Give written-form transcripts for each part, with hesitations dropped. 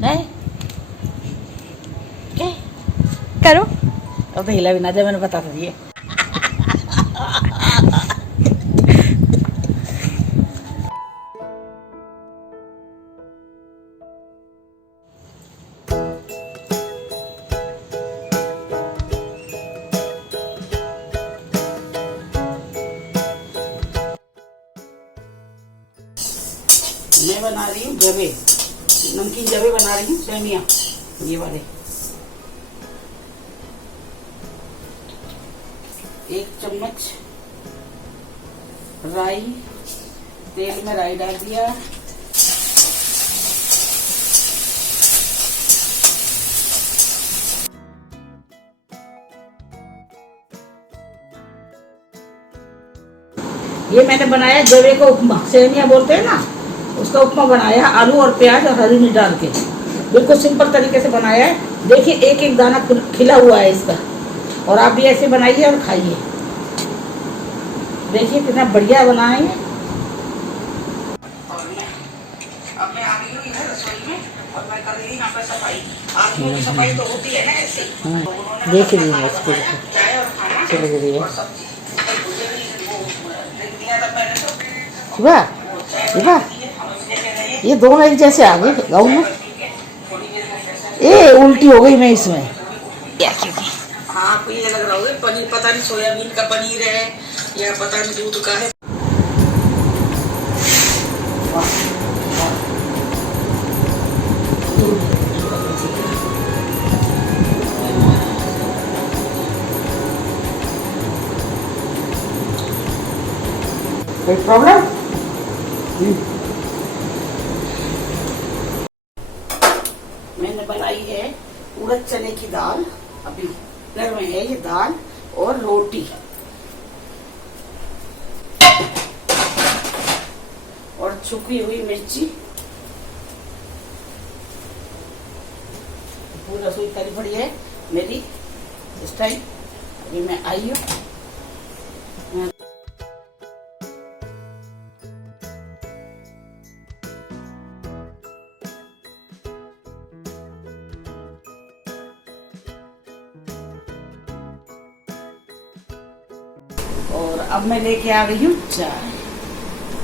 है क्या करो। अब तो हिला भी ना दे, मैंने बता तो दिए। मैं बना रही हूँ जवे, नमकीन जवे बना रही हूँ, सेमिया ये वाले। 1 चम्मच राई, तेल में राई डाल दिया। ये मैंने बनाया जवे का उपमा, सेमिया बोलते हैं ना, उसका उपमा बनाया, आलू और प्याज और हरी मिर्च डाल के, बिल्कुल सिंपल तरीके से बनाया है। देखिए एक एक दाना खिला हुआ है इसका, और आप भी ऐसे बनाइए और खाइए। देखिए कितना बढ़िया बना है। और अब मैं आ गई हूँ इधर रसोई में, और मैं कर रही हूँ यहाँ पर सफाई। आदमियों की सफाई तो होती है ना ऐसे। देख रही हूँ इसको, चाय और खाना चल रही है। वाह, ये दोनों एक जैसे आ गए गाँव में। ये उल्टी हो गई मैं इसमें। हाँ आपको ये लग रहा होगा पनीर, पता नहीं सोयाबीन का पनीर है या पता नहीं दूध का है। कोई प्रॉब्लम? मैंने बनाई है उड़द चने की दाल, अभी घर में है ये दाल, और रोटी और छुपी हुई मिर्ची। पूरी रसोई करी पड़ी है मेरी इस टाइम। अभी मैं आई हूँ। और अब मैं लेके आ गई हूँ चाय।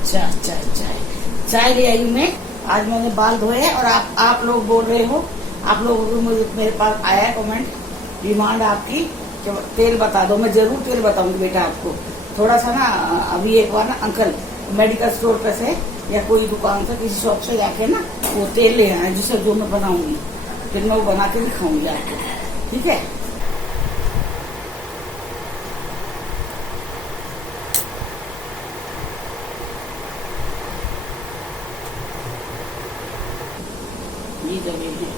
चाय चाय चाय चाय ले आई हूँ मैं। आज मैंने बाल धोए हैं, और आप लोग बोल रहे हो, आप लोगों को मेरे पास आया है कमेंट, डिमांड आपकी कि तेल बता दो। मैं जरूर तेल बताऊंगी बेटा आपको। थोड़ा सा ना अभी एक बार ना अंकल मेडिकल स्टोर पे से या कोई दुकान से किसी शॉप से जाके ना वो तेल ले आए, जिससे जो मैं बनाऊंगी, फिर मैं वो बना के दिखाऊंगी आपको, ठीक है। ये जगह है,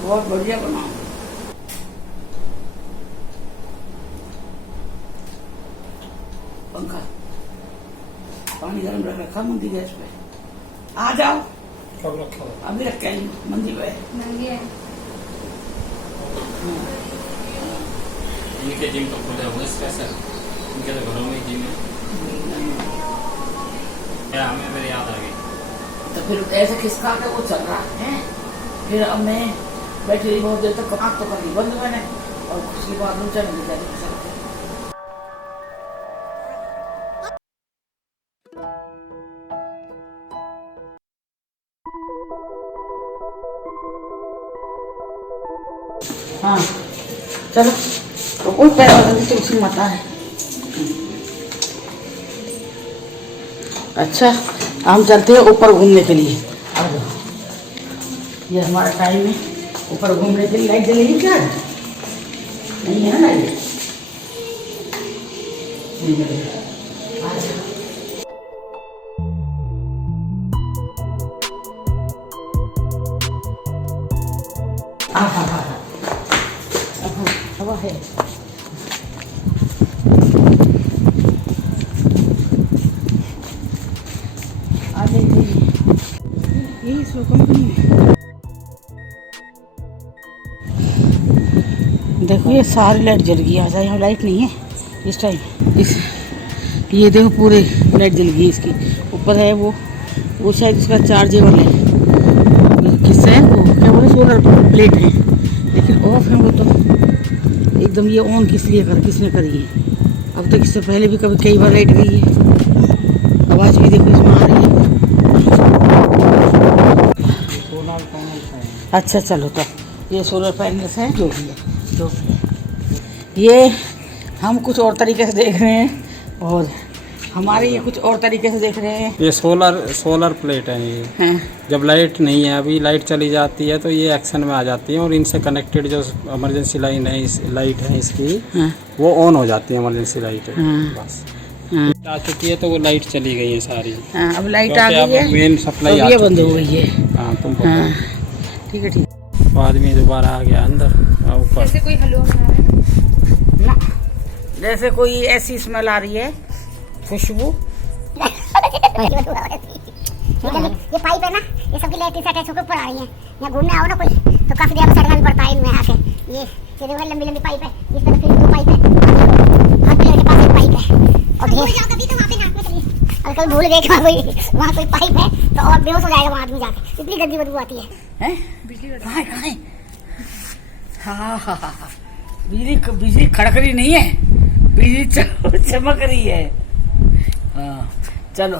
बहुत बढ़िया बनाओ। पंखा पानी गर्म रख रखा मंदी गैस पे। आ जाओ, कब रखा हुआ? अभी रख के आई मंदी पे। इनके जिम तो खुले हुए स्पेशल, इनके तो घरों में जिम है। हमें मेरी याद आ गई। तो फिर ऐसे खिसका के वो चल रहा है। फिर अब मैं बैठी रही बहुत देर तक, आँख तो कभी बंद मैंने, और उसके बाद में चल नहीं जाती। हाँ चलो, तो कोई पैर तुलसी माता है। अच्छा हम चलते हैं ऊपर घूमने के लिए। आ जाओ, ये हमारा टाइम है ऊपर घूमने के लिए। लाइट जलेगी क्या? नहीं है ना लाइट? नहीं जलेगी। आ जाओ। हवा है। आ जाइए, यही सो कंपनी में। देखो ये सारी लाइट जल गई। आ जाए, यहाँ लाइट नहीं है इस टाइम। ये देखो पूरे लाइट जल गई इसकी। ऊपर है वो शायद उसका चार्जेबल है। सोलर प्लेट है, लेकिन ऑफ है वो तो एकदम। ये ऑन किसने करी है? अब तक इससे पहले भी कई बार लाइट गई है। आवाज़ भी देखो इसमें आ रही है। अच्छा चलो, तो ये सोलर पैनल्स हैं, जो भी है। ये हम कुछ और तरीके से देख रहे हैं और हमारे ये कुछ और तरीके से देख रहे हैं। ये सोलर प्लेट है ये हैं। जब लाइट नहीं है, अभी लाइट चली जाती है तो ये एक्शन में आ जाती है और इनसे कनेक्टेड जो इमरजेंसी लाइट है इसकी, हाँ। वो ऑन हो जाती है, इमरजेंसी लाइट है। हाँ। बस हाँ। आ चुकी है तो वो लाइट चली गई है सारी। हाँ, अब लाइट क्योंकि आ गई है, अब मेन सप्लाई अब ये बंद हो गई है। हाँ, तुम हाँ, ठीक है। वो आदमी दोबारा आ गया अंदर ऊपर। जैसे कोई हलवा बना रहा है ना, जैसे कोई ऐसी स्मेल आ रही है, खुशबू। ये पाइप है ना, ये सबकी लेट अटैच होकर ऊपर आ रही है। यहाँ घूमने आओ ना कोई तो काफी देर में सड़ना भी पड़ता है इनमें आके। ये देखो लंबी पाइप है, इस तरफ फिर 2 पाइप है, हर पिलर के पास एक पाइप है। और कभी तो वहाँ पे नाचने चलिए, और कभी भूल गए कि वहाँ कोई पाइप है तो और बेहोश हो जाएगा वहाँ आदमी जाके, इतनी गंदी बदबू आती है। कहाँ है? हाँ, बिजली खड़क रही नहीं है, बिजली चमक रही है। हाँ चलो।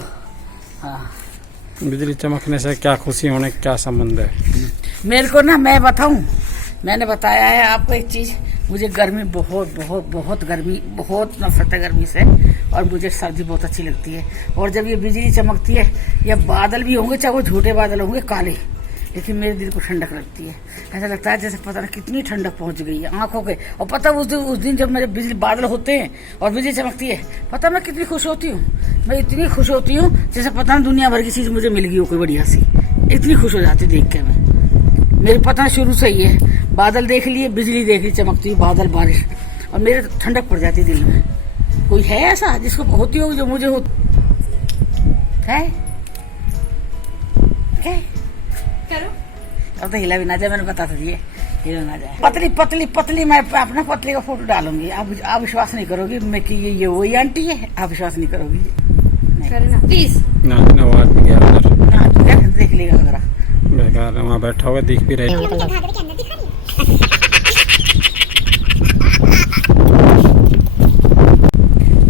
हाँ, बिजली चमकने से क्या खुशी होने का क्या संबंध है? मेरे को ना, मैं बताऊं, मैंने बताया है आपको एक चीज। मुझे गर्मी बहुत गर्मी, बहुत नफरत है गर्मी से, और मुझे सर्दी बहुत अच्छी लगती है। और जब ये बिजली चमकती है, या बादल भी होंगे, चाहे वो झूठे बादल होंगे काले, लेकिन मेरे दिल को ठंडक लगती है। ऐसा लगता है जैसे पता नहीं कितनी ठंडक पहुंच गई है आंखों के। और पता उस दिन जब मेरे बिजली बादल होते हैं और बिजली चमकती है, पता मैं कितनी खुश होती हूँ। मैं इतनी खुश होती हूँ जैसे पता नहीं दुनिया भर की चीज मुझे मिल गई हो कोई बढ़िया सी। इतनी खुश हो जाती देख के मैं। मेरे पता शुरू से ही है, बादल देख लिए, बिजली देख ली चमकती, बादल, बारिश, और मेरे तो ठंडक पड़ जाती दिल में। कोई है ऐसा जिसको होती होगी जो मुझे हो? है? करो। अब तो हिला भी ना जाए, मैंने बता तो दिए, हिला ना जाए। पतली मैं अपना पतली का फोटो डालूंगी। आप विश्वास नहीं करोगी मैं कि ये वही आंटी है, आप विश्वास नहीं करोगी। करना प्लीज। ना वो आदमी गया अंदर, हाँ तो क्या देख लेगा जरा। बेकार वहाँ बैठा होगा, दिख भी रही।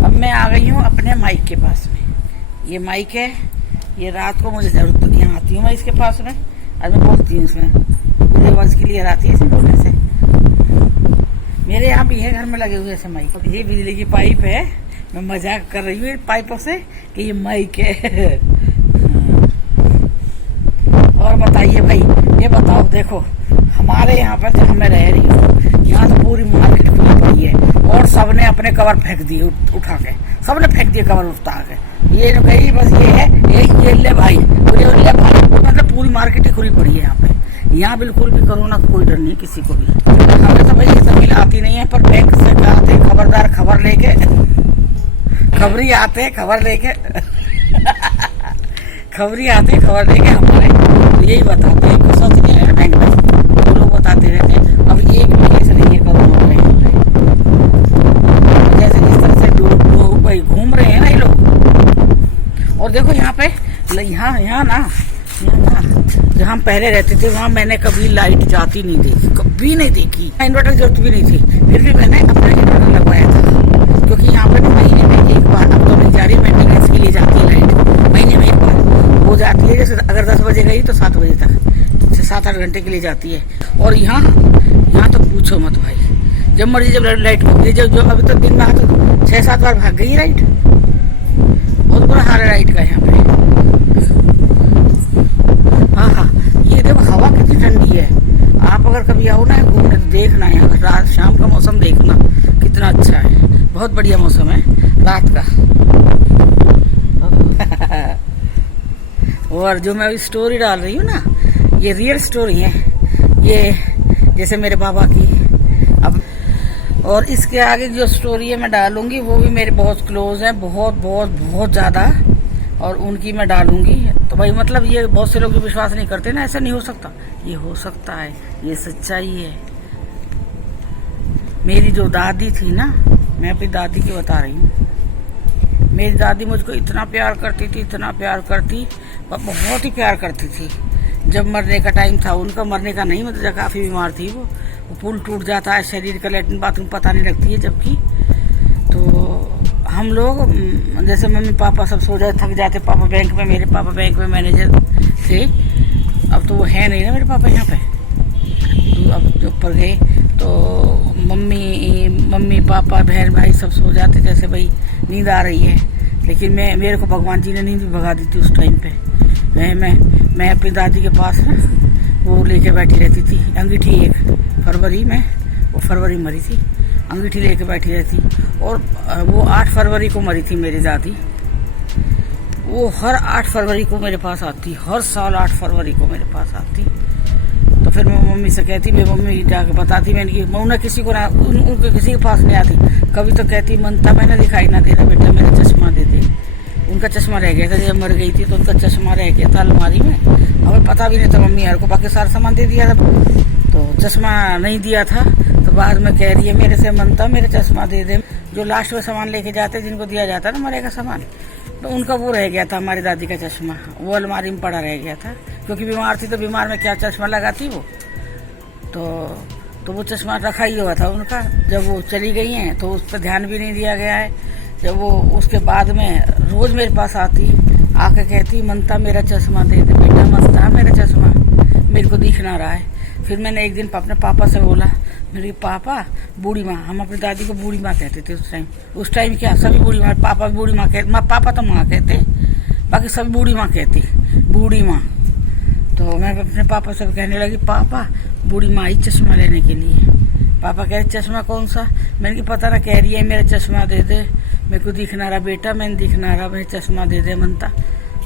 अब मैं आ गई हूँ अपने माइक के पास में। ये माइक है, ये रात को मुझे जरूरत यहाँ आती हूँ मैं इसके पास में, आज मैं बोलती हूँ इसमें, मुझे आवाज क्लियर आती है इसे बोलने से। मेरे यहाँ भी है घर में लगे हुए ऐसे माइक। ये बिजली की पाइप है, मैं मजाक कर रही हूँ पाइपों से कि ये माइक है। और बताइए भाई, ये बताओ, देखो हमारे यहाँ पर जहाँ मैं रह रही हूँ, यहाँ तो पूरी मार्केट खुली पड़ी है और सबने अपने कवर फेंक दिए उठा के, सबने फेंक दिए कवर उठा के। ये जो कही बस ये है, ये ले भाई, ले भाई, मतलब पूरी मार्केट ही खुली पड़ी है यहाँ पे। यहाँ बिल्कुल भी कोरोना का कोई डर नहीं किसी को भी। हमें तो भाई ये सब मिल आती नहीं है, पर बैंक से आते खबरदार, खबर लेके, खबरी आते खबर लेके खबरी आते खबर लेके हमारे, तो यही बताते हैं कि सच नहीं है बैंक में, तो लोग बताते रहते हैं। अब एक भी केस नहीं है कोरोना में यहाँ पे, जैसे जिस तरह से लोग भाई घूम रहे हैं ना ये लोग। और देखो यहाँ पे, यहाँ ना जहाँ हम पहले रहते थे वहाँ मैंने कभी लाइट जाती नहीं देखी, कभी नहीं देखी। इन्वर्टर की जरूरत भी नहीं थी, फिर भी मैंने अपना इन्वर्टर लगवाया था, क्योंकि यहाँ पे महीने में एक बार, अब तो नहीं जा रही, मेंटेनेंस के लिए जाती है लाइट, महीने में एक बार हो जाती है। जैसे अगर 10 बजे गई तो 7 बजे तक, 7-8 घंटे के लिए जाती है। और यहाँ तो पूछो मत भाई, जब मर्जी जब लाइट होती है, जो अभी तक दिन में तो 6-7 बार भाग गई लाइट। बहुत बुरा हाल है लाइट का यहाँ पे। हाँ, ये देखो हवा कितनी ठंडी है। आप अगर कभी आओ ना घूमने तो देखना, यहाँ रात शाम का मौसम देखना कितना अच्छा है, बहुत बढ़िया मौसम है रात का। और जो मैं अभी स्टोरी डाल रही हूँ ना, ये रियल स्टोरी है, ये जैसे मेरे पापा की। अब और इसके आगे जो स्टोरी है मैं डालूंगी, वो भी मेरे बहुत क्लोज है, बहुत ज्यादा, और उनकी मैं डालूंगी। तो भाई मतलब ये बहुत से लोग जो विश्वास नहीं करते ना, ऐसा नहीं हो सकता, ये हो सकता है, ये सच्चाई है। मेरी जो दादी थी ना, मैं अपनी दादी की बता रही हूँ, मेरी दादी मुझको इतना प्यार करती थी, इतना प्यार करती, बहुत ही प्यार करती थी। जब मरने का टाइम था उनका, मरने का नहीं, मतलब काफ़ी बीमार थी वो पुल टूट जाता है शरीर का, लेटरिन बाथरूम पता नहीं लगती है जबकि। तो हम लोग जैसे मम्मी पापा सब सो जाते, थक जाते, पापा बैंक में, मेरे पापा बैंक में मैनेजर थे, अब तो वो है नहीं ना मेरे पापा यहाँ पे, तो अब जो ऊपर गए तो मम्मी पापा बहन भाई सब सो जाते, जैसे भाई नींद आ रही है। लेकिन मेरे को भगवान जी ने नींद भी भगा दी थी उस टाइम पे। मैं अपनी दादी के पास ना वो लेके बैठी रहती थी अंगीठी, 1 फरवरी में, वो फरवरी मरी थी, अंगीठी लेके बैठी रहती। और वो 8 फरवरी को मरी थी मेरी दादी, वो हर 8 फरवरी को मेरे पास आती, हर साल 8 फरवरी को मेरे पास आती। तो फिर मैं मम्मी से कहती, मेरी मम्मी जाकर बताती, मैंने कि मैं किसी को ना उनके किसी के पास नहीं आती। कभी तो कहती मनता मैंने दिखाई ना दे रहा बेटा, मेरा चश्मा दे दे। उनका चश्मा रह गया था जब मर गई थी, तो उनका चश्मा रह गया था अलमारी में, हमें पता भी नहीं था मम्मी यार को, बाकी सारा सामान दे दिया था, तो चश्मा नहीं दिया था। तो बाद में कह रही है मेरे से मनता मेरा चश्मा दे दे। जो लास्ट में सामान लेके जाते जिनको दिया जाता ना मरे का सामान, तो उनका वो रह गया था, हमारी दादी का चश्मा, वो अलमारी में पड़ा रह गया था, क्योंकि बीमार थी तो बीमार में क्या चश्मा लगाती वो, तो वो चश्मा रखा ही हुआ था उनका। जब वो चली गई हैं तो उस पर ध्यान भी नहीं दिया गया है। जब वो उसके बाद में रोज मेरे पास आती, आके कहती मनता मेरा चश्मा दे दे बेटा, मनता मेरा चश्मा मेरे को दिख ना रहा है। फिर मैंने एक दिन अपने पापा से बोला, मेरी पापा बूढ़ी माँ, हम अपनी दादी को बूढ़ी माँ कहते थे उस टाइम क्या सभी बूढ़ी माँ, पापा बूढ़ी माँ कहते, पापा तो माँ कहते, बाकी सब बूढ़ी माँ कहती, बूढ़ी माँ। तो मैं अपने पापा से कहने लगी, पापा बूढ़ी माँ आई चश्मा लेने के लिए। पापा कह रहे चश्मा कौन सा? मैंने कि पता ना, कह रही है मेरा चश्मा दे दे, मेरे को दिख ना रहा बेटा, मैंने दिख ना रहा, मेरे चश्मा दे दे मनता।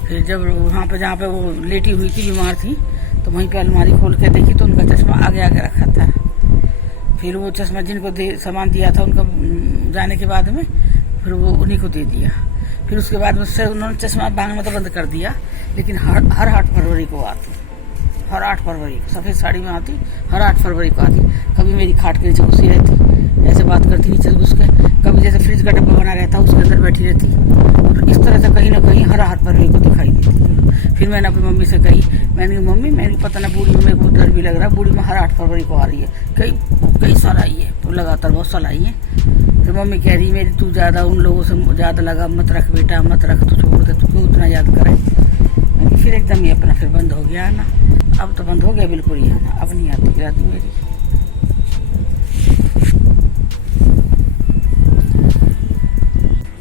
फिर जब वहाँ पे जहाँ पे वो लेटी हुई थी बीमार थी, तो वहीं पे अलमारी खोल के देखी तो उनका चश्मा आगे आगे रखा था। फिर वो चश्मा जिनको सामान दिया था उनका जाने के बाद में फिर वो उन्हीं को दे दिया। फिर उसके बाद मुझसे उन्होंने चश्मा मांगना तो बंद कर दिया, लेकिन हर 8 फरवरी को आती, हर 8 फरवरी सफ़ेद साड़ी में आती, हर 8 फरवरी को आती। कभी मेरी खाट के नीचे घुसी रहती, ऐसे बात करती नीचे घुस के, कभी जैसे फ्रिज का डब्बा बना रहता उसके अंदर बैठी रहती, और इस तरह से कहीं ना कहीं हर 8 फरवरी को दिखाई देती। फिर मैंने अपनी मम्मी से कही, मैंने कहा मम्मी मैंने पता ना बूढ़ी में मेरे को डर भी लग रहा है, बूढ़ी में हर 8 फरवरी को आ रही है, कई साल आई है, तो लगातार बहुत साल आई है। फिर मम्मी कह रही मेरी तू ज़्यादा उन लोगों से ज़्यादा लगा मत रख बेटा, मत रख, तू छोड़ दे, तू क्यों उतना याद करे। फिर एकदम ही अपना फिर बंद हो गया ना, अब तो बंद हो गया बिल्कुल ही आना, अब नहीं आती रात मेरी।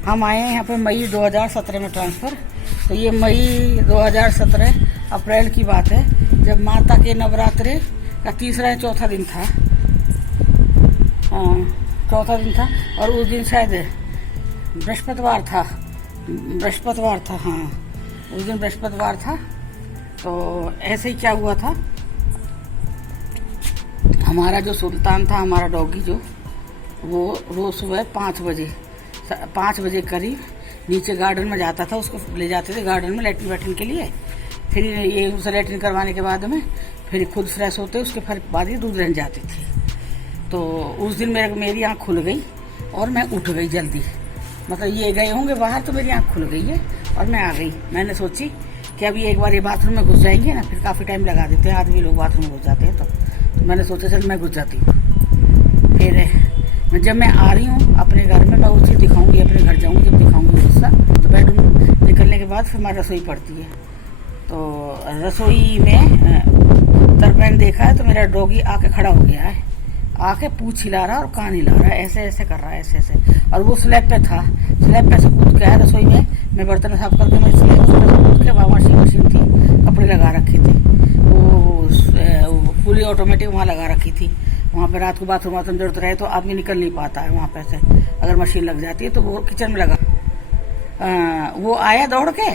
हम आए हैं यहाँ पे मई 2017 में ट्रांसफ़र, तो ये मई 2017 अप्रैल की बात है, जब माता के नवरात्रे का 3रा या 4था दिन था, चौथा दिन था, और उस दिन शायद बृहस्पतिवार था, हाँ उस दिन बृहस्पतिवार था। तो ऐसे ही क्या हुआ था, हमारा जो सुल्तान था, हमारा डॉगी जो, वो रोज सुबह 5 बजे करीब नीचे गार्डन में जाता था, उसको ले जाते थे गार्डन में लैट्रिन बैठने के लिए। फिर ये उसे लैट्रिन करवाने के बाद में फिर खुद फ्रेश होते, उसके फिर बाद ही दूध रहने जाती थी। तो उस दिन मेरी आँख खुल गई और मैं उठ गई जल्दी, मतलब ये गए होंगे बाहर तो मेरी आँख खुल गई है और मैं आ गई। मैंने सोची कि अभी एक बार ये बाथरूम में घुस जाएंगे ना, फिर काफ़ी टाइम लगा देते हैं, आदमी लोग बाथरूम में घुस जाते हैं, तो मैंने सोचा चल मैं घुस जाती हूँ। फिर जब मैं आ रही हूँ अपने घर में, मैं उसी दिखाऊंगी, अपने घर जाऊँगी जब दिखाऊंगी गुस्सा, तो बेडरूम निकलने के बाद फिर हमारी रसोई पड़ती है। तो रसोई में तब मैंने देखा है तो मेरा डॉगी आके खड़ा हो गया है, आके पूँछ हिला रहा और कान हिला रहा है, ऐसे ऐसे कर रहा है, ऐसे ऐसे। और वो स्लैब पे था, स्लैब पे से कूद के आया रसोई में, मैं बर्तन साफ करके मैं स्लैब पे कूद के, वहाँ वॉशिंग मशीन थी, कपड़े लगा रखे थे, वो पूरी ऑटोमेटिक वहाँ लगा रखी थी। वहाँ पे रात को बाथरूम जरूरत रहे तो आदमी निकल नहीं पाता है वहाँ पे से, अगर मशीन लग जाती है तो वो किचन में लगा। वो आया दौड़ के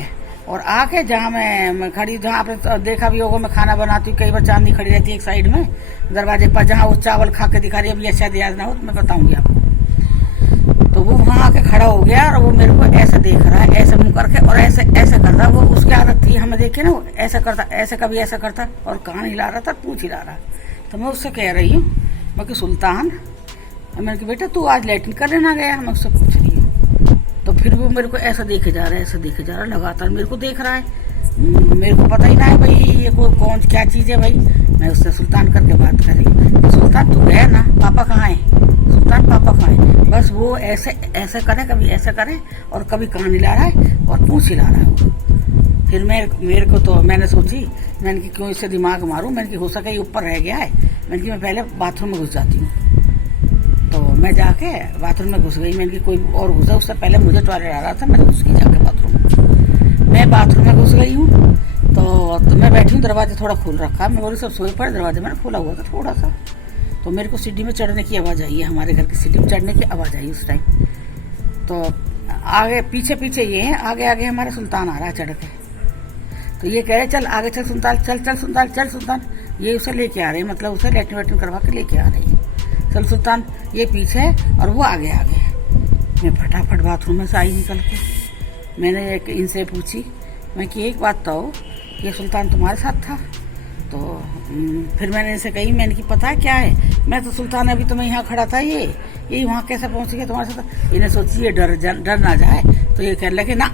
और आके जहाँ मैं खड़ी, जहाँ आपने देखा भी होगा मैं खाना बनाती हूँ, कई बार चांदी खड़ी रहती है एक साइड में दरवाजे पर, जहाँ वो चावल खा के दिखा रही है, अभी शायद याद ना हो तो मैं बताऊंगी आपको। तो वो वहाँ आके खड़ा हो गया और वो मेरे को ऐसे देख रहा है, ऐसे मुंह करके, और ऐसे ऐसे करता। वो उसकी आदत थी, हमें देखे ना, वो ऐसा करता, ऐसे कभी ऐसा करता, और कान हिला रहा था, पूँछ हिला रहा। तो मैं उससे कह रही हूँ, मैं कि सुल्तान, मैंने कहा बेटा तू आज लैट्रिन करने ना गया, मैं उससे पूछ रही हूँ। तो फिर वो मेरे को ऐसा देखे जा रहा है, ऐसा देखे जा रहा है, लगातार मेरे को देख रहा है, मेरे को पता ही ना है भाई ये कौन क्या चीज़ है भाई। मैं उससे सुल्तान करके बात कर रही हूँ। तो सुल्तान तू गया ना, पापा कहाँ है? सुल्तान पापा कहाँ है? बस वो ऐसे ऐसे करे, कभी ऐसे करे और कभी कान हिला रहा है और पूँछ हिला रहा है वो। फिर मेरे को तो मैंने सोची, मैंने कि क्यों इससे दिमाग मारूं, मैंने कि हो सके ये ऊपर रह गया है। मैंने कि मैं पहले बाथरूम में घुस जाती हूँ। तो मैं जाके बाथरूम में घुस गई। मैंने कि कोई और घुसा, उससे पहले मुझे टॉयलेट आ रहा था, मैं घुस गई जाके बाथरूम में। मैं बाथरूम में घुस गई हूँ तो मैं बैठी हूँ, दरवाजा थोड़ा खोल रखा, मैं बोली सब सोए पड़े, दरवाजा मैंने खोला हुआ था थोड़ा सा। तो मेरे को सीढ़ी में चढ़ने की आवाज़ आई है, हमारे घर की सीढ़ी में चढ़ने की आवाज़ आई उस टाइम। तो आगे पीछे पीछे ये है, आगे आगे हमारा सुल्तान आ रहा है चढ़ के। तो ये कह रहे चल आगे चल सुल्तान, चल चल सुल्तान, चल सुल्तान। ये उसे लेके आ रहे हैं, मतलब उसे लैट्रिन वैट्रिन करवा के लेके आ रहे हैं। चल सुल्तान, ये पीछे है और वो आगे आगे। मैं फटाफट बाथरूम में से आई निकल के। मैंने एक इनसे पूछी, मैं कि एक बात तो ये सुल्तान तुम्हारे साथ था? तो फिर मैंने इनसे कही, मैंने कि पता है क्या है, मैं तो सुल्तान अभी तो मैं यहाँ खड़ा था, ये वहाँ कैसे पहुँच गया तुम्हारे साथ? इन्हें सोची ये डर ना जाए, तो ये कहने लगे ना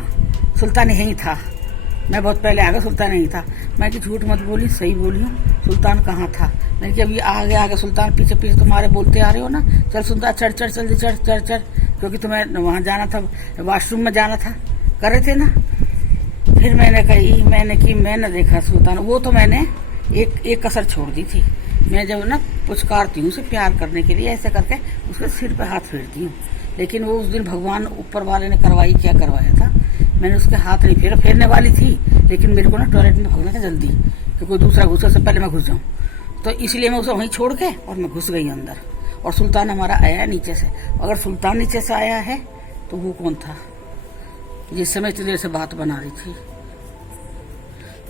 सुल्तान यहीं था, मैं बहुत पहले आ गया, सुल्तान नहीं था। मैं कि झूठ मत बोली, सही बोली हूँ, सुल्तान कहाँ था? मैंने कि अभी आगे आगे सुल्तान पीछे पीछे तुम्हारे बोलते आ रहे हो ना, चल सुल्तान चढ़ चढ़ जल्दी चढ़ चढ़ चढ़, क्योंकि तुम्हें वहाँ जाना था, वॉशरूम में जाना था, कर रहे थे ना। फिर मैंने कही, मैंने देखा सुल्तान, वो तो मैंने एक कसर छोड़ दी थी। मैं जब ना पुचकारती हूँ उसे प्यार करने के लिए, ऐसे करके उसके सिर पे हाथ फेरती हूँ, लेकिन वो उस दिन भगवान ऊपर वाले ने क्या करवाया था, मैंने उसके हाथ नहीं फेरा, फेरने वाली थी, लेकिन मेरे को ना टॉयलेट में भागना था जल्दी कि कोई दूसरा घुसे से पहले मैं घुस जाऊँ। तो इसलिए मैं उसे वहीं छोड़ के और मैं घुस गई अंदर। और सुल्तान हमारा आया नीचे से। अगर सुल्तान नीचे से आया है तो वो कौन था जिस समय इतनी देर से बात बना रही थी?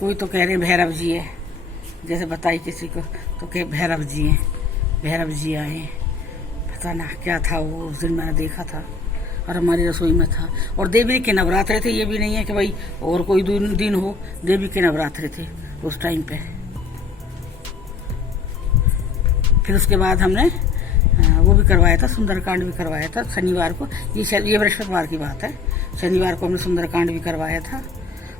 कोई तो कह रहे भैरव जी है, जैसे बताई किसी को तो कह भैरव जी हैं, भैरव जी आए। पता ना क्या था वो, उस दिन मैंने देखा था और हमारी रसोई में था। और देवी के नवरात्रे थे, ये भी नहीं है कि भाई और कोई दिन हो, देवी के नवरात्रे थे उस टाइम पे। फिर उसके बाद हमने वो भी करवाया था, सुंदरकांड भी करवाया था शनिवार को। ये बृहस्पतिवार की बात है, शनिवार को हमने सुंदरकांड भी करवाया था।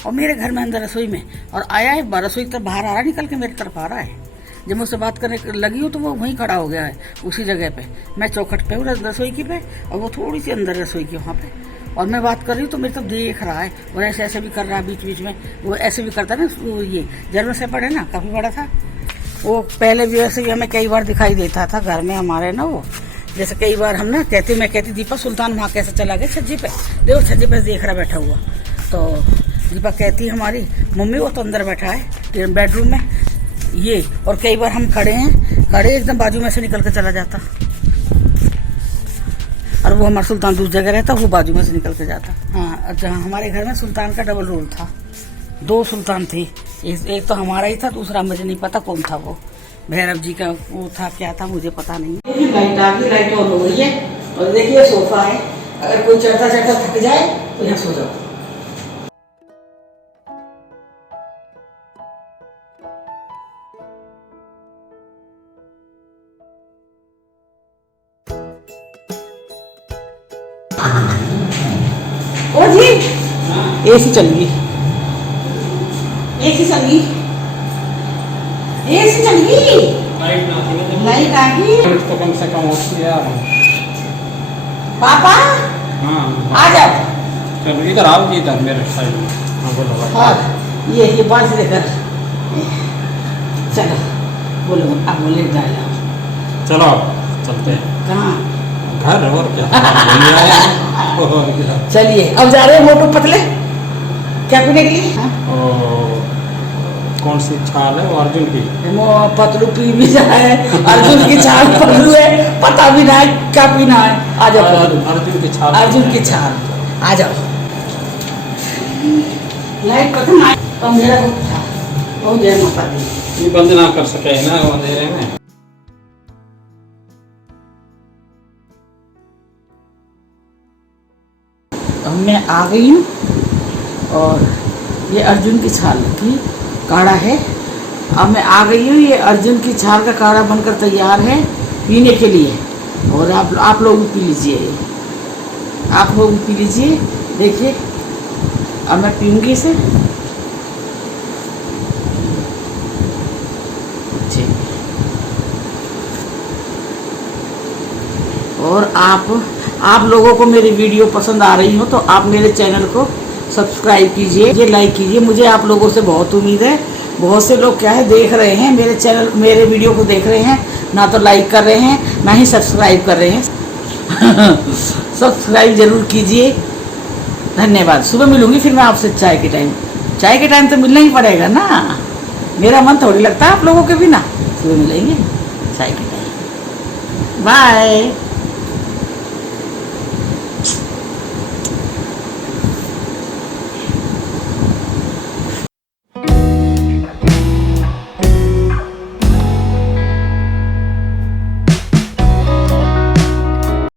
और मेरे घर में अंदर रसोई में, और आया है रसोई तरफ बाहर आ रहा, निकल के मेरी तरफ आ रहा है। जब मैं उससे बात करने लगी हूँ तो वो वहीं खड़ा हो गया है उसी जगह पे। मैं चौखट पे हूँ रसोई की पे, और वो थोड़ी सी अंदर रसोई की वहाँ पे, और मैं बात कर रही हूँ तो मेरे तो देख रहा है। और ऐसे ऐसे भी कर रहा है बीच बीच में, वो ऐसे भी करता है ना। ये जर्मन शेफर्ड है ना, काफ़ी बड़ा था वो। पहले भी वैसे भी हमें कई बार दिखाई देता था घर में हमारे ना वो। जैसे कई बार हम ना मैं कहती दीपक सुल्तान वहाँ कैसे चला गया छज्जी पे, देखो छज्जी पे देख रहा बैठा हुआ। तो दीपक कहती हमारी मम्मी वो तो अंदर बैठा है बेडरूम में ये। और कई बार हम खड़े एकदम बाजू में से निकल के चला जाता, और वो हमारा सुल्तान दूसरी जगह रहता, वो बाजू में से निकल के जाता। हाँ, अच्छा, हमारे घर में सुल्तान का डबल रोल था, 2 सुल्तान थे। एक तो हमारा ही था, दूसरा मुझे नहीं पता कौन था वो, भैरव जी का वो था, क्या था मुझे पता नहीं। देखिए लाइट आ गई, लाइट ऑन हो गई है। और देखिए सोफा है, अगर कोई चढ़ता चढ़ता थक जाए तो यहाँ सो जाओ। ओ जी एसी चल गई, एसी चल गई, एसी चल गई, लाइट आ गई तो कम से कम होती है यार। पापा हाँ आ जाओ, चलो इधर आओ जी, इधर मेरे साइड में। हाँ बोलो भाई। हाँ ये बात लेकर चलो, बोलो अब बोले जाए। चलो चलते हैं कहाँ? घर, और क्या चलिए अब जा रहे हैं मोटू पतले क्या पीने के लिए। कौन सी छाल है वो? अर्जुन की पतलू पी भी जाए, अर्जुन की छाल पतलू है, पता भी ना है क्या पीना है। आ जाओ अर्जुन की छाल, अर्जुन की छाल, आ जाओ। लाइट पता ना तो मेरा बहुत देर माता दी बंद ना कर सके ना अंधेरे में। मैं आ गई हूँ, और ये अर्जुन की छाल की काढ़ा है। अब मैं आ गई हूँ, ये अर्जुन की छाल का काढ़ा बनकर तैयार है पीने के लिए। और आप लोग भी पी लीजिए, आप लोग भी पी लीजिए। देखिए अब मैं पीऊँगी इसे। नीचे। और आप लोगों को मेरी वीडियो पसंद आ रही हो तो आप मेरे चैनल को सब्सक्राइब कीजिए, ये लाइक कीजिए। मुझे आप लोगों से बहुत उम्मीद है। बहुत से लोग क्या है देख रहे हैं मेरे चैनल, मेरे वीडियो को देख रहे हैं, ना तो लाइक कर रहे हैं ना ही सब्सक्राइब कर रहे हैं। सब्सक्राइब जरूर कीजिए। धन्यवाद। सुबह मिलूंगी फिर मैं आपसे चाय के टाइम। चाय के टाइम तो मिलना ही पड़ेगा ना, मेरा मन थोड़ी लगता है आप लोगों के बिना। सुबह मिलेंगे चाय के टाइम। बाय।